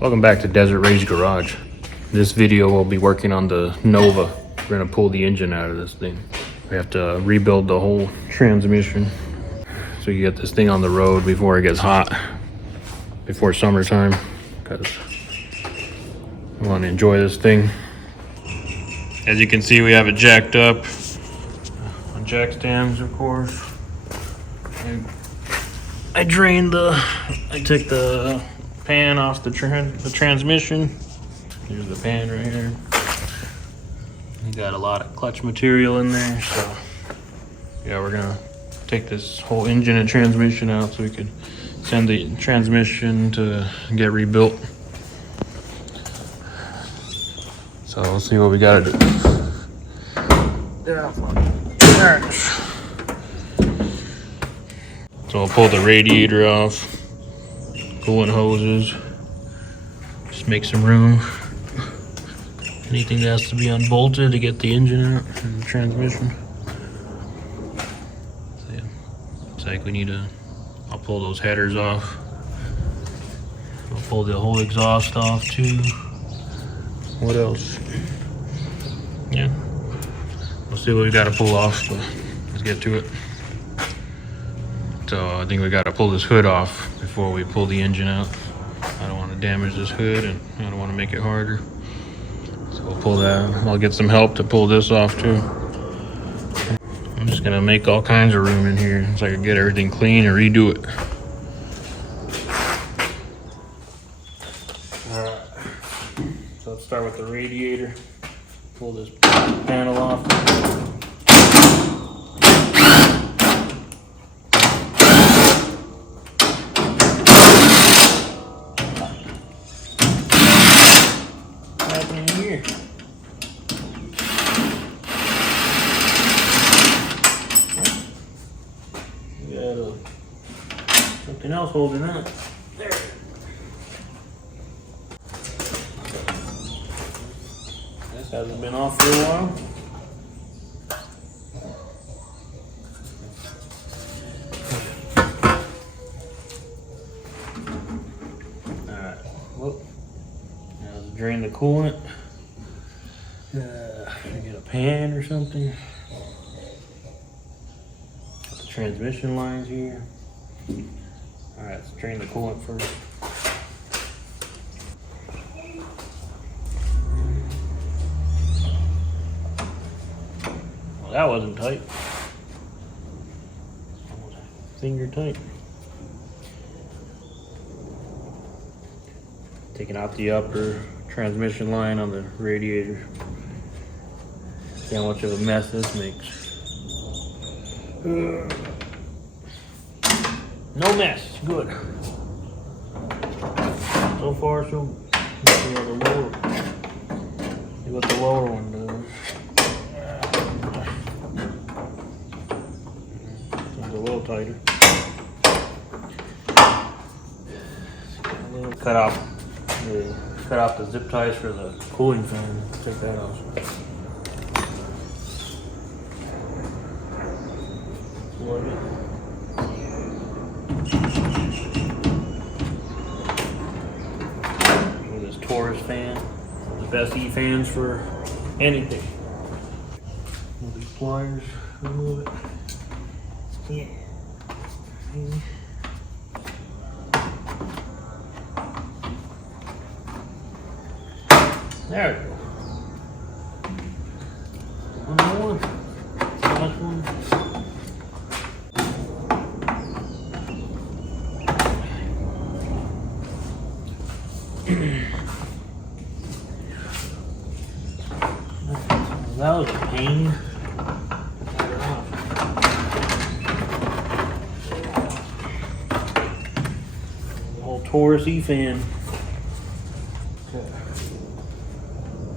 Welcome back to Desert Rage Garage. This video we'll be working on the Nova. We're gonna pull the engine out of this thing. We have to rebuild the whole transmission so you get this thing on the road before it gets hot, before summertime, because we want to enjoy this thing. As you can see, we have it jacked up on jack stands, of course. I took the pan off the transmission. Here's the pan right here. You got a lot of clutch material in there, so yeah, we're gonna take this whole engine and transmission out so we could send the transmission to get rebuilt. So we'll see what we gotta do. Alright. So I'll pull the radiator off, coolant hoses, just make some room. Anything that has to be unbolted to get the engine out and the transmission. So yeah, looks like we need to, I'll pull those headers off. I'll pull the whole exhaust off too. What else? Yeah, we'll see what we gotta pull off, but let's get to it. So I think we gotta pull this hood off before we pull the engine out. I don't want to damage this hood and I don't want to make it harder. So we'll pull that. I'll get some help to pull this off too. I'm just gonna make all kinds of room in here so I can get everything clean and redo it. Alright, so let's start with the radiator. Pull this panel off. Something else holding that. There. This hasn't been off for a while. Alright, whoop. Now let's drain the coolant. Get a pan or something. Got the transmission lines here. Alright, let's drain the coolant first. Well, that wasn't tight. Almost finger tight. Taking out the upper transmission line on the radiator. See how much of a mess this makes. No mess, good. So far, so good. See what the lower one does. It's a little tighter. Cut off the zip ties for the cooling fan. Take that off. This Taurus fan, the best E-fans for anything. Move these pliers, remove it. Yeah. There we go. One more. Last one. That was a pain. The whole Taurus E-fan.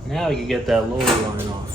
Now you can get that lower line off.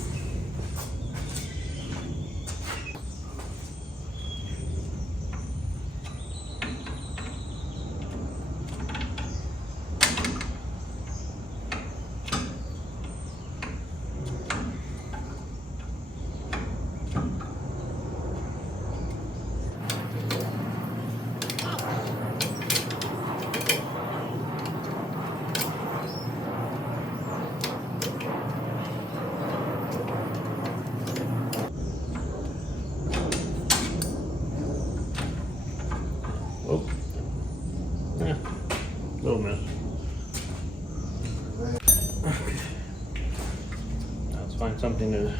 find something to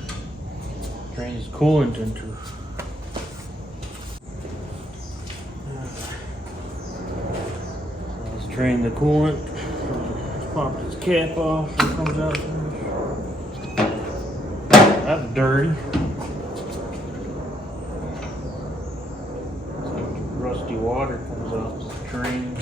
drain this coolant into. Let's drain the coolant. Let's pop this cap off. It comes out. That's dirty. Some rusty water comes off the drain.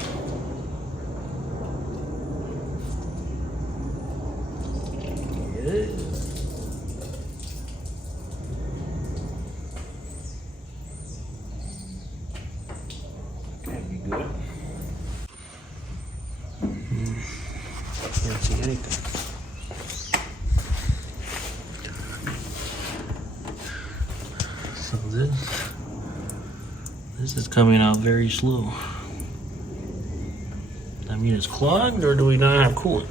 Can't be good. Can't see anything. So this is coming out very slow. I mean, it's clogged, or do we not have coolant?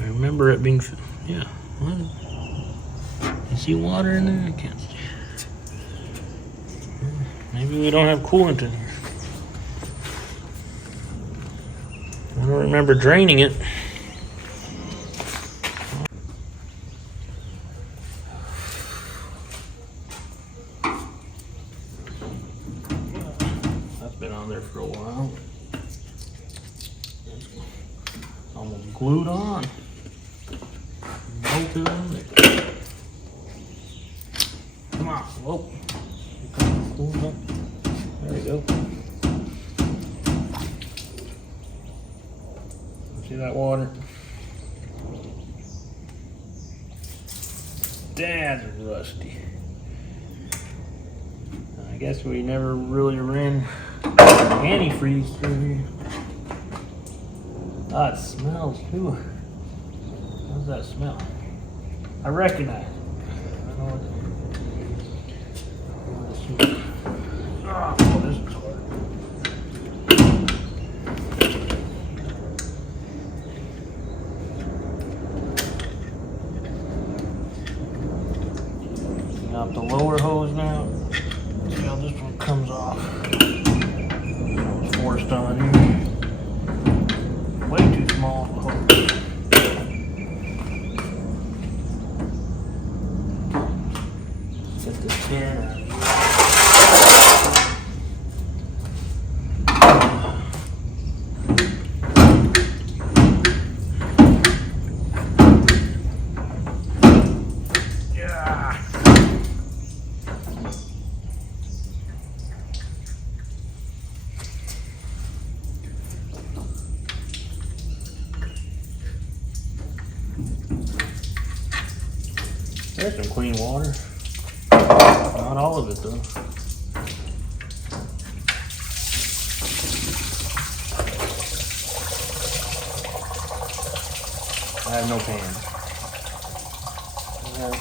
I remember it being, yeah. What? You see water in there? I can't see. Maybe we don't have coolant in here. I don't remember draining it. That's been on there for a while. Almost glued on. Bolted on there. Come on, whoa. There you go. See that water? That's rusty. I guess we never really ran antifreeze through here. Ah, it smells too. How's that smell? I recognize it. I know what it smells. Oh, this is hard. Got the lower hose now. See how this one comes off. It's forced on here. Way too small of a hose. Get this pin out. There's some clean water. Not all of it though. I have no pan. I have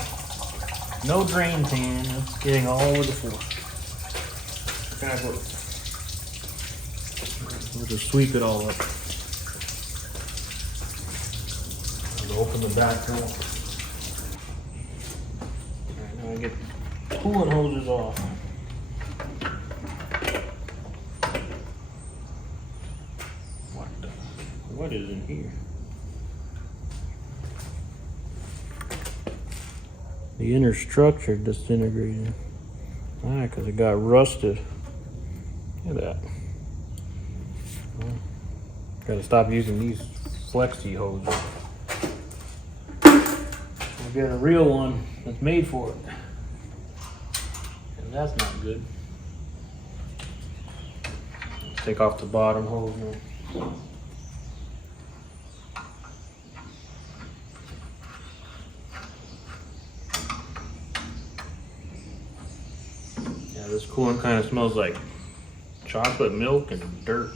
no drain pan. It's getting all over the floor. We'll just sweep it all up. I'll open the back door. Now I get the coolant hoses off. What is in here? The inner structure disintegrated. Ah, because it got rusted. Look at that. Well, gotta stop using these flexi hoses. We'll get a real one that's made for it. And that's not good. Let's take off the bottom hose now. Yeah, this coolant kind of smells like chocolate milk and dirt.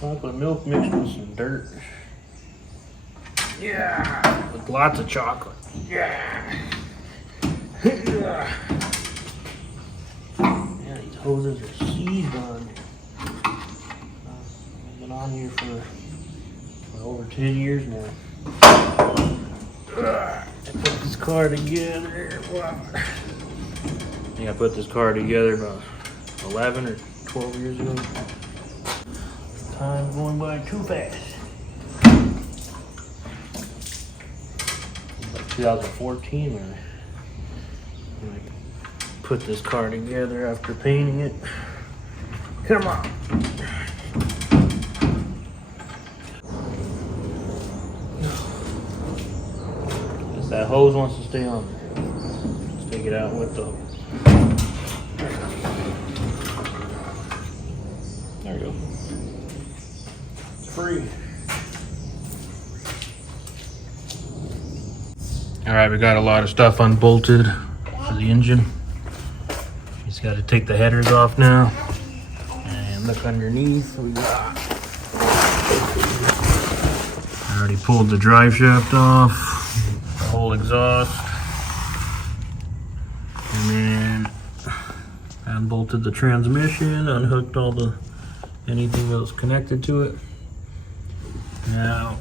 Chocolate milk mixed with some dirt. Yeah, with lots of chocolate. Yeah. Yeah, these hoses are seized on. I've been on here for over 10 years now. I put this car together. Wow. I think I put this car together about 11 or 12 years ago. Time's going by too fast. 2014 when I put this car together after painting it. Come on. Guess that hose wants to stay on there. Let's take it out with the hose. There we go. It's free. Alright, we got a lot of stuff unbolted for the engine. Just got to take the headers off now. And look underneath. We got. I already pulled the drive shaft off, the whole exhaust. And then unbolted the transmission, unhooked all the anything that was connected to it. Now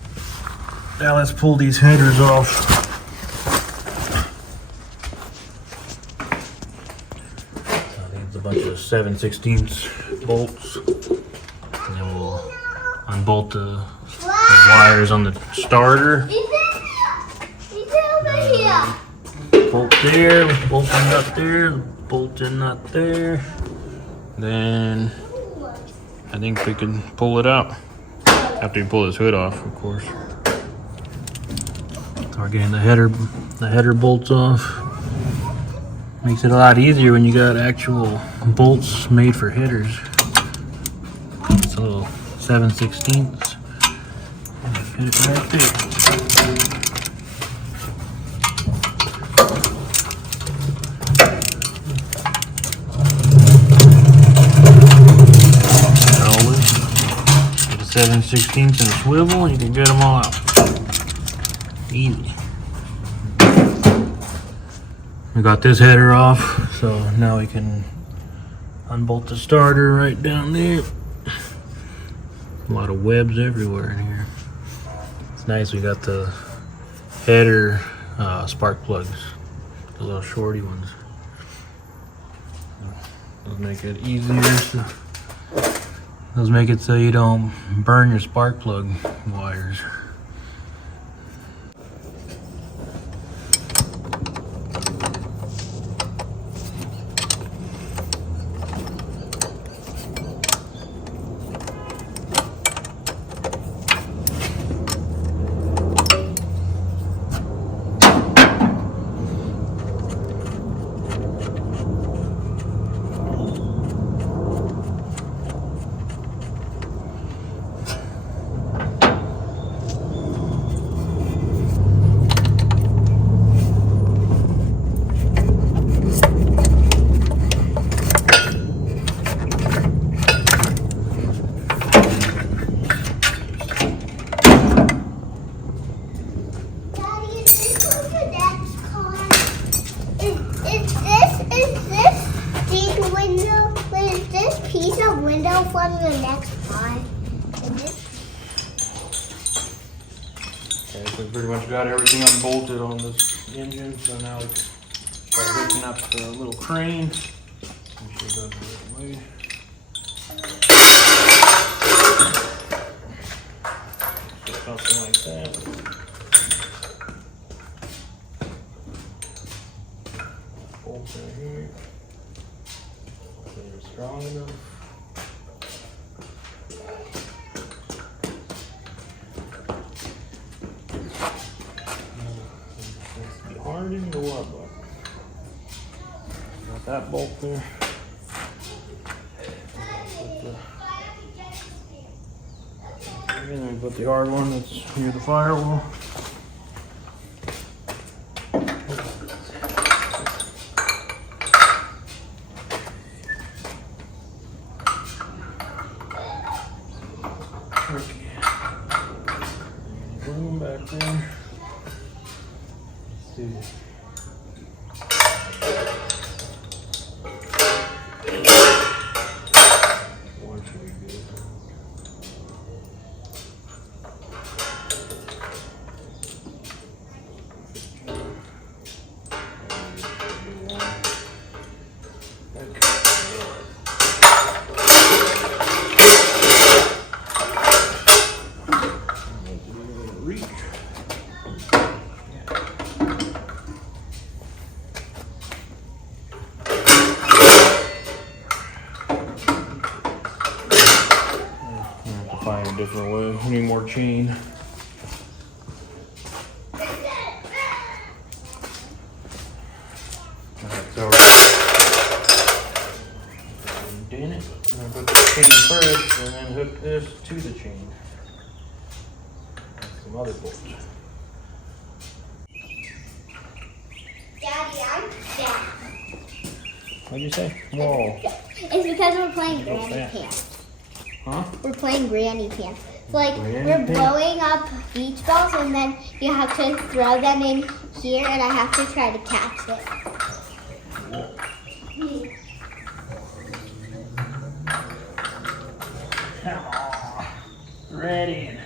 let's pull these headers off. A bunch of 7/16 bolts, and then we'll unbolt the wires on the starter. Bolt there, bolt a nut there, bolt a nut there. Then I think we can pull it out after you pull this hood off, of course. So we're getting the header bolts off. Makes it a lot easier when you got actual bolts made for headers. It's a little 7/16. Fit it right there. Always get a 7/16 and a swivel, and you can get them all out. Easy. We got this header off, so now we can unbolt the starter right down there. A lot of webs everywhere in here. It's nice we got the header spark plugs, the little shorty ones. Those make it easier. Those make it so you don't burn your spark plug wires. From the next part. Okay, so we pretty much got everything unbolted on this engine, so now we can start hooking up the little crane. Make sure it goes the right way. So something like that. Bolts in here. Hopefully they're strong enough. Hardened or what? Got that bolt there. And then put the hard one that's near the firewall. Okay. Room back there. Let's see. One should be good. find a different way. I need more chain. Alright, so in it. I'm gonna put this chain first and then hook this to the chain. Some other bolts. Daddy, I'm sad. What'd you say? Whoa. It's because we're playing Granny Pants. Huh? We're playing Granny Pants. It's like Granny we're Pants? blowing up beach balls and then you have to throw them in here and I have to try to catch it. Come on. Ready.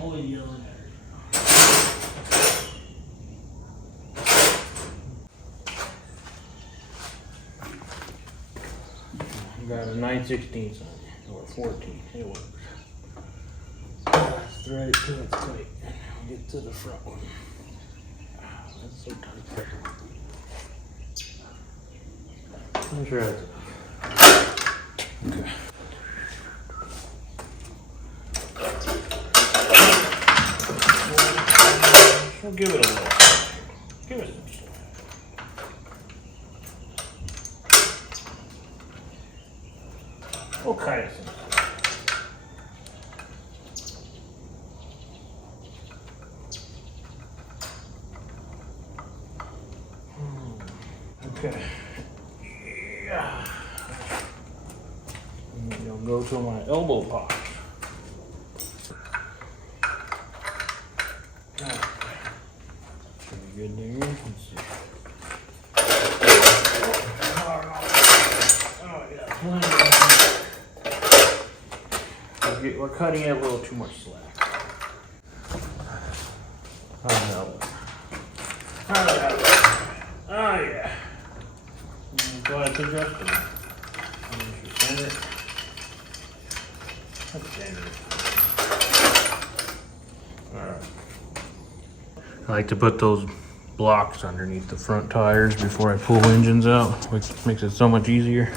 Only yelling at her. You got a 9/16 on it, or 14. It works. Let's thread it till it's tight, and we'll get to the front one. That's so tight. I'm sure that's enough. Okay. We'll give it a little. Give it some slack. We'll cut it some slack. Okay. Yeah. And then you'll go to my elbow pocket. Good there. Let's see. Oh yeah. We're cutting it a little too much slack. Oh no. Oh yeah. Oh yeah. Go ahead to adjust it. Send it. Let's send it. Alright. I like to put those blocks underneath the front tires before I pull engines out, which makes it so much easier.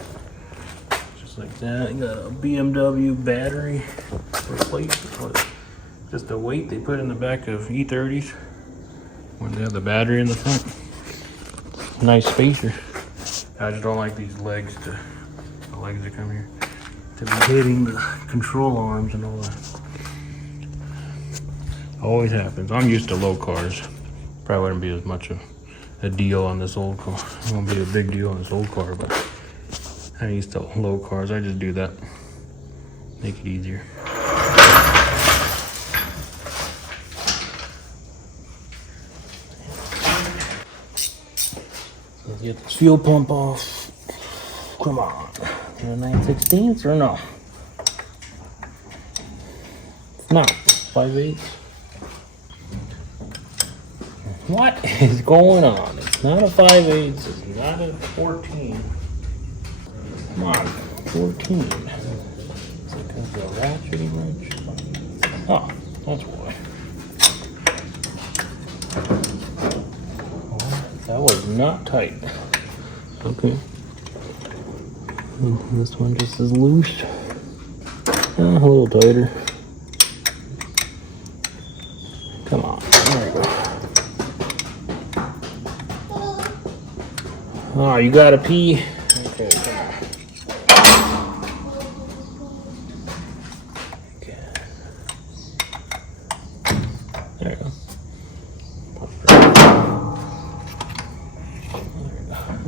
Just like that. You got a BMW battery replacement. Just the weight they put in the back of E30s when they have the battery in the front. Nice spacer. I just don't like these legs the legs that come here to be hitting the control arms and all that. Always happens. I'm used to low cars. Probably wouldn't be as much of a deal on this old car. It won't be a big deal on this old car, but I'm used to low cars. I just do that. Make it easier. Let's get this fuel pump off. Come on. Is it a 9/16 or no? It's not. 5/8. What is going on? It's not a 5/8. It's not a 14. Come on, 14. Is it because of the ratcheting wrench? Oh, that's why. Oh, that was not tight. Okay. Oh, this one just is loose. A little tighter. Come on. There we go. Oh, you gotta pee? Okay, come on. Okay. There you go. There you go.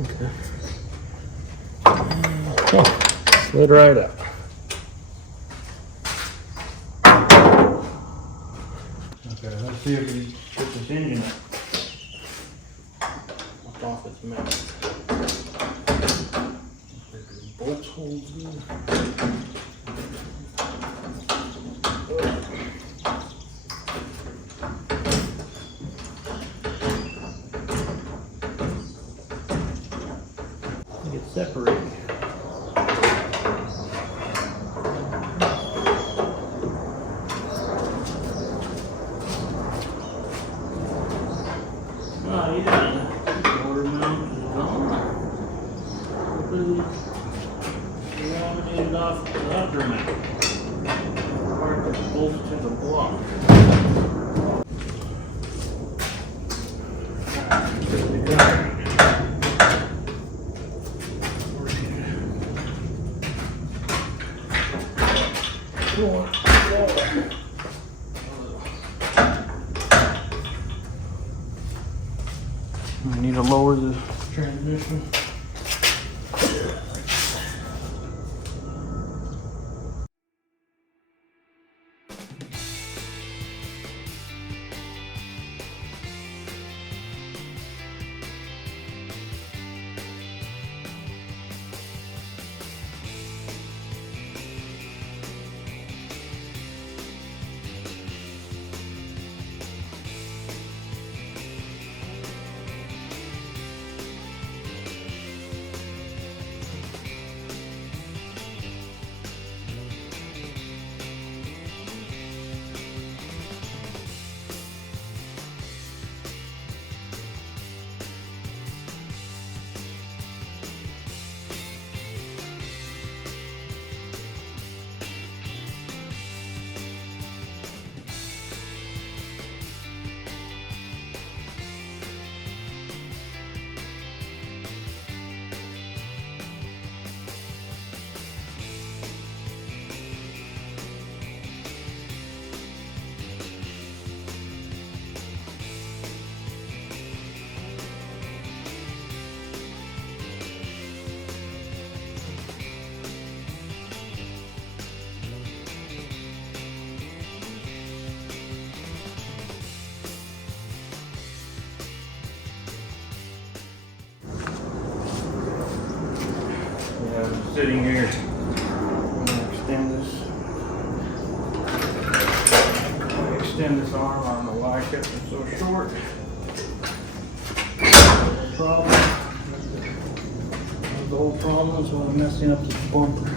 Okay. Oh, slid right up. Okay, let's see if we put this engine up. Off its mount. Bolts holes in. Get separated. Oh, yeah. off the undermount. Part that bolts to the block. I need to lower the transmission. I'm sitting here. I'm gonna extend this arm. I don't know why I kept it so short. No problem. That's the whole problem is when I'm messing up this bumper.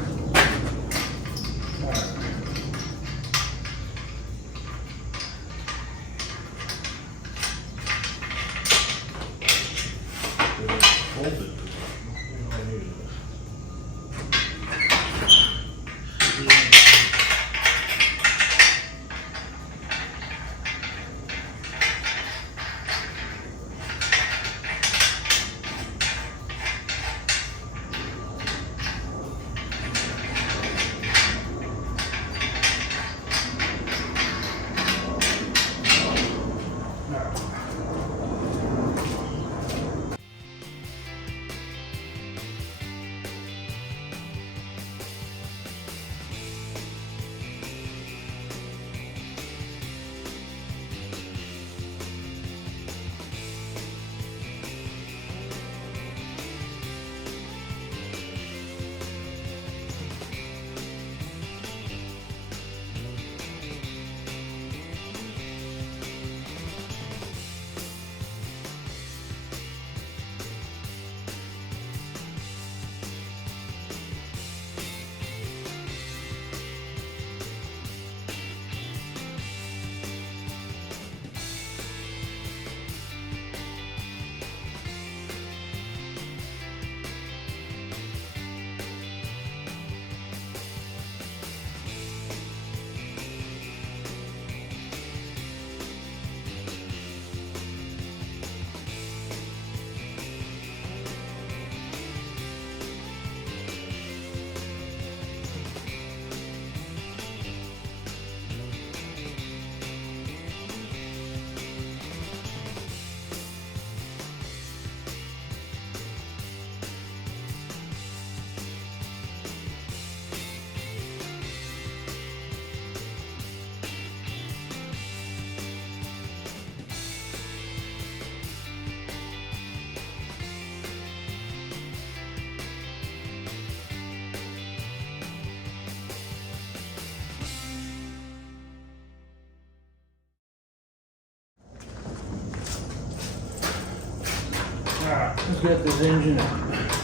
Alright, let's get this engine out.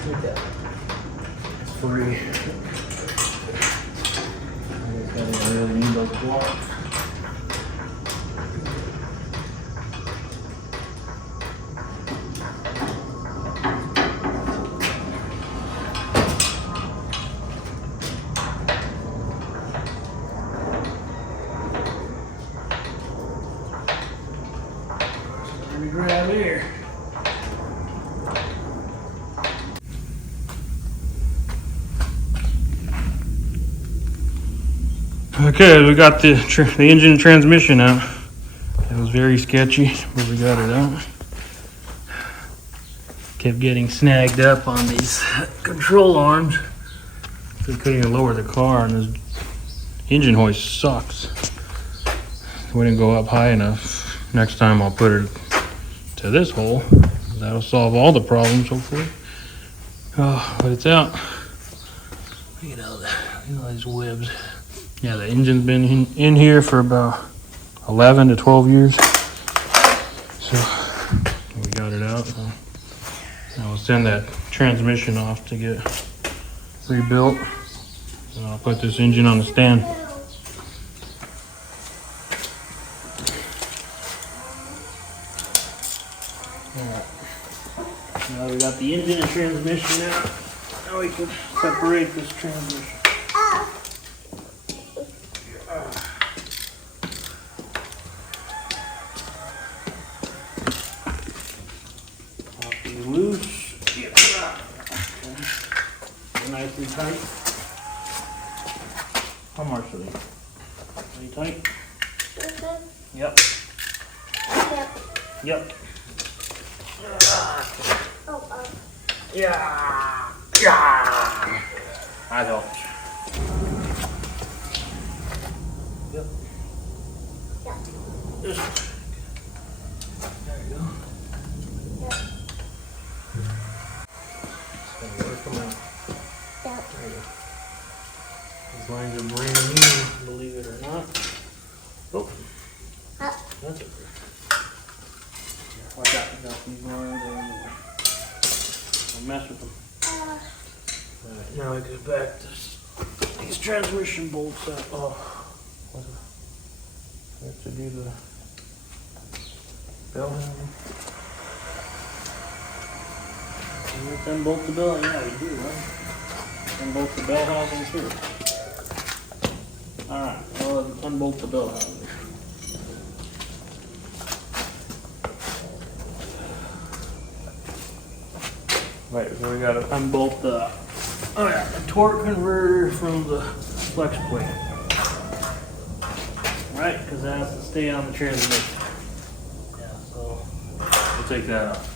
Look at that. It's free. I don't really need those blocks. Okay, we got the engine and transmission out. It was very sketchy, but we got it out. Kept getting snagged up on these control arms. We couldn't even lower the car, and this engine hoist sucks. We didn't go up high enough. Next time I'll put it to this hole. That'll solve all the problems, hopefully. Oh, but it's out. Look at all these webs. Yeah, the engine's been in here for about 11 to 12 years. So we got it out. And I'll send that transmission off to get rebuilt. And I'll put this engine on the stand. Alright. Now we got the engine and transmission out. Now we can separate this transmission. Pop these loose. Okay. Nicely tight. How much are they? Are they tight? Yep. Yep. Yeah. Yeah. That helps. Yep. There you go. It's gonna work them out. There you go. These lines are brand new, believe it or not. Oh. That's okay. Watch out, you got these lines on. Don't mess with them. Alright, now I go back to these transmission bolts up. Oh, I have to do the bell housing. You want to unbolt the bell? Yeah, we do, right? Unbolt the bell housing too. Alright, well, unbolt the bell housing. Right, so we gotta unbolt the torque converter from the flex plate. Right, because that has to stay on the transmission. Yeah, so we'll take that off.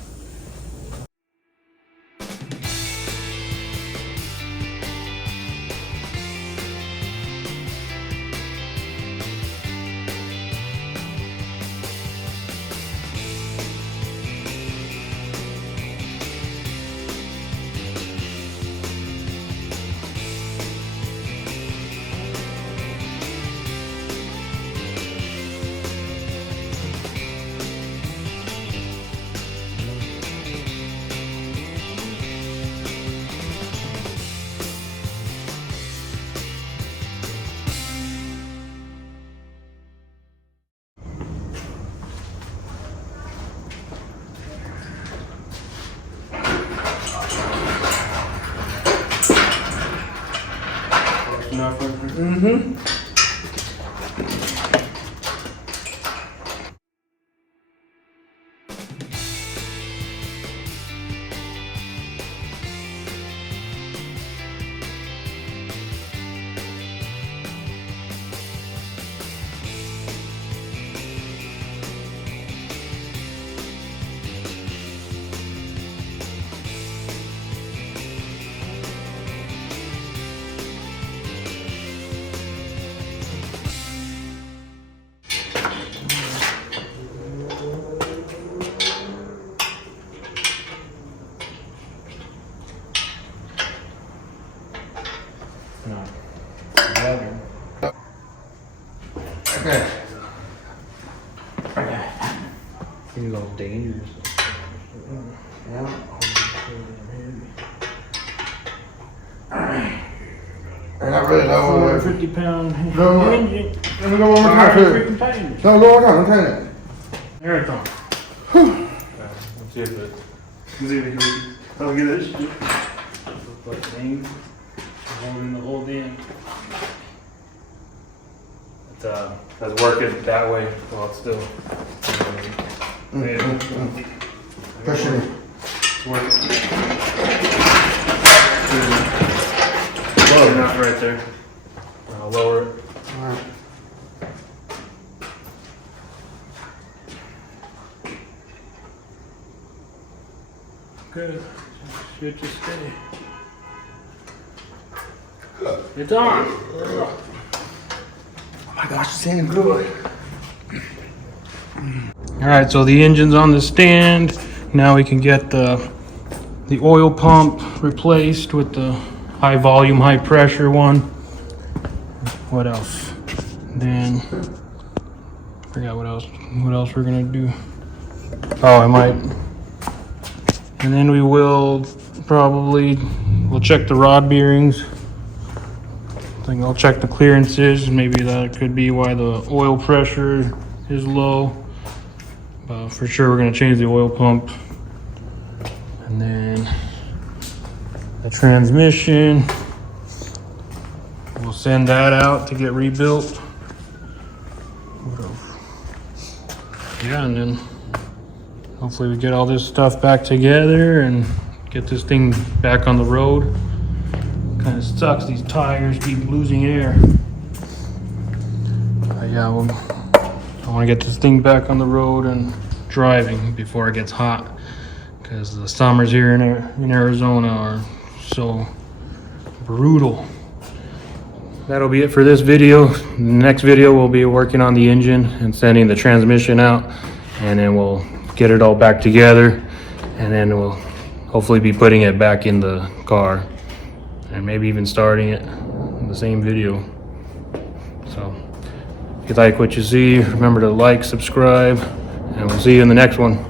Mm-hmm. No. Okay. Seems all dangerous. Yeah. And I really know 450-pound No, engine. let me go one more time. Freaking tight. No, go one more time. I'm telling you. There it's on. Let's see if it. Let's see if it can. Oh, look at this shit. Looks like things. Holding the whole damn. It's working that way while it's still. Pushing it. It's working. Lower it. Not right there. I'll lower it. Alright. Good. Should just stay. It's on. Oh my gosh, it's in good. All right, so the engine's on the stand. Now we can get the oil pump replaced with the high volume, high pressure one. What else? Then forgot what else we're gonna do. Oh, I might. And then we'll check the rod bearings. I think I'll check the clearances. Maybe that could be why the oil pressure is low. But for sure we're gonna change the oil pump. And then the transmission, we'll send that out to get rebuilt. What else? Yeah, and then hopefully we get all this stuff back together and get this thing back on the road. Kind of sucks, these tires keep losing air. Yeah, well, I want to get this thing back on the road and driving before it gets hot, because the summers here in Arizona are so brutal. That'll be it for this video. The next video we'll be working on the engine and sending the transmission out, and then we'll get it all back together, and then we'll hopefully be putting it back in the car and maybe even starting it in the same video. So if you like what you see, remember to like, subscribe, and we'll see you in the next one.